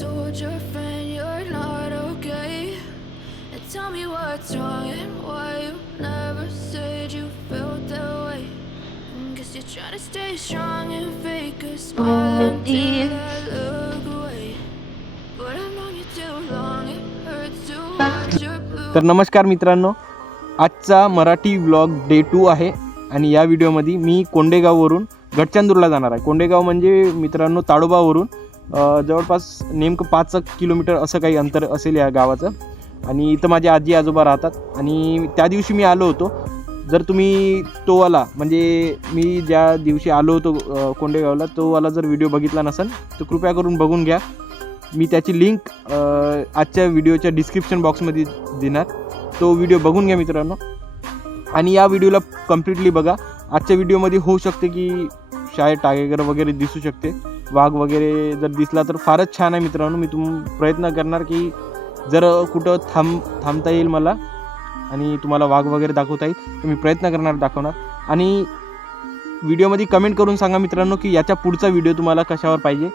told your friend you're not okay? And tell me what's wrong and why you never said you felt that way. Guess you're trying to stay strong and fake a smile until I look away. But I've known you too long, it hurts to watch your blue. तर नमस्कार मित्रांनो, आजचा Marathi vlog day 2 आहे आणि या व्हिडिओमध्ये मी कोंडेगाववरून गडचंदूरला जाणार आहे. कोंडेगाव म्हणजे मित्रांनो ताडोबावरून जवळपास नेमकं 5 किलोमीटर असं काही अंतर असेल या गावाचं. आणि इथं माझे आजी आजोबा राहतात आणि त्या दिवशी मी आलो होतो. जर तुम्ही तोवाला म्हणजे मी ज्या दिवशी आलो होतो कोंडेगावला तोवाला जर व्हिडिओ बघितला नसेल तर कृपया करून बघून घ्या. मी त्याची लिंक आजच्या व्हिडिओच्या डिस्क्रिप्शन बॉक्समध्ये देणार. तो व्हिडिओ बघून घ्या मित्रांनो आणि या व्हिडिओला कम्प्लिटली बघा. आजच्या व्हिडिओमध्ये होऊ शकते की शाळेत टायगर वगैरे दिसू शकते, वाघ वगैरे जर दिसला तर फारच छान आहे मित्रांनो. मी प्रयत्न करणार की जर कुठं थांबता येईल मला आणि तुम्हाला वाघ वगैरे दाखवता येईल तर मी प्रयत्न करणार दाखवणार. आणि व्हिडिओमध्ये कमेंट करून सांगा मित्रांनो की याच्या पुढचा व्हिडिओ तुम्हाला कशावर पाहिजे,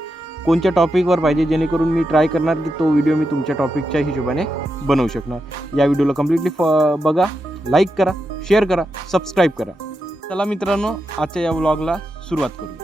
कोणत्या टॉपिकवर पाहिजे, जेणेकरून मी ट्राय करणार की तो व्हिडिओ मी तुमच्या टॉपिकच्या हिशोबाने बनवू शकणार. या व्हिडिओला कम्प्लिटली बघा, लाईक करा, शेअर करा, सबस्क्राईब करा. चला मित्रांनो आजच्या या व्लॉगला सुरुवात करूया.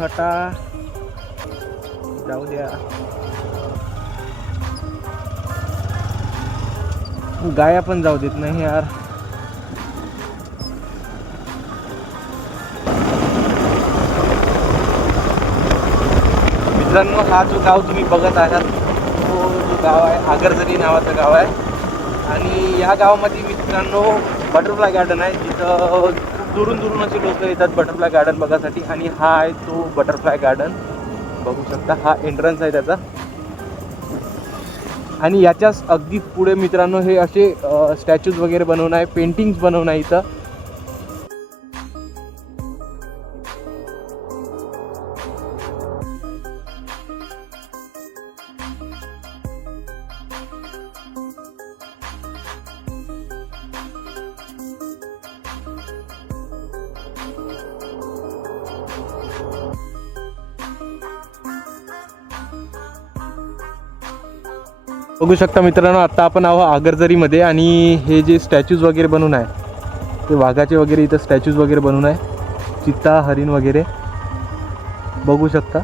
हटा जाऊ द्या. गाया पण जाऊ देत नाही यार. मित्रांनो हा जो गाव तुम्ही बघत आहात तो जो गाव आहे आगरजरी नावाचं गाव आहे. आणि या गावामध्ये मित्रांनो बटरफ्लाय गार्डन आहे जिथं दुरून असे लोक येतात बटरफ्लाय गार्डन बघायसाठी. आणि हा आहे तो बटरफ्लाय गार्डन बघू शकता. हा एंट्रन्स आहे त्याचा. आणि याच्याच अगदी पुढे मित्रांनो हे असे स्टॅच्यूज वगैरे बनवणं आहे, पेंटिंग्स बनवणं आहे इथं. बघू शकता मित्रांनो आता आपण आहोत आगरजरीमध्ये. आणि हे जे स्टॅच्यूज वगैरे बनवून आहे ते वाघाचे वगैरे इथं स्टॅच्यूज वगैरे बनवून आहे, चित्ता हरिण वगैरे बघू शकता.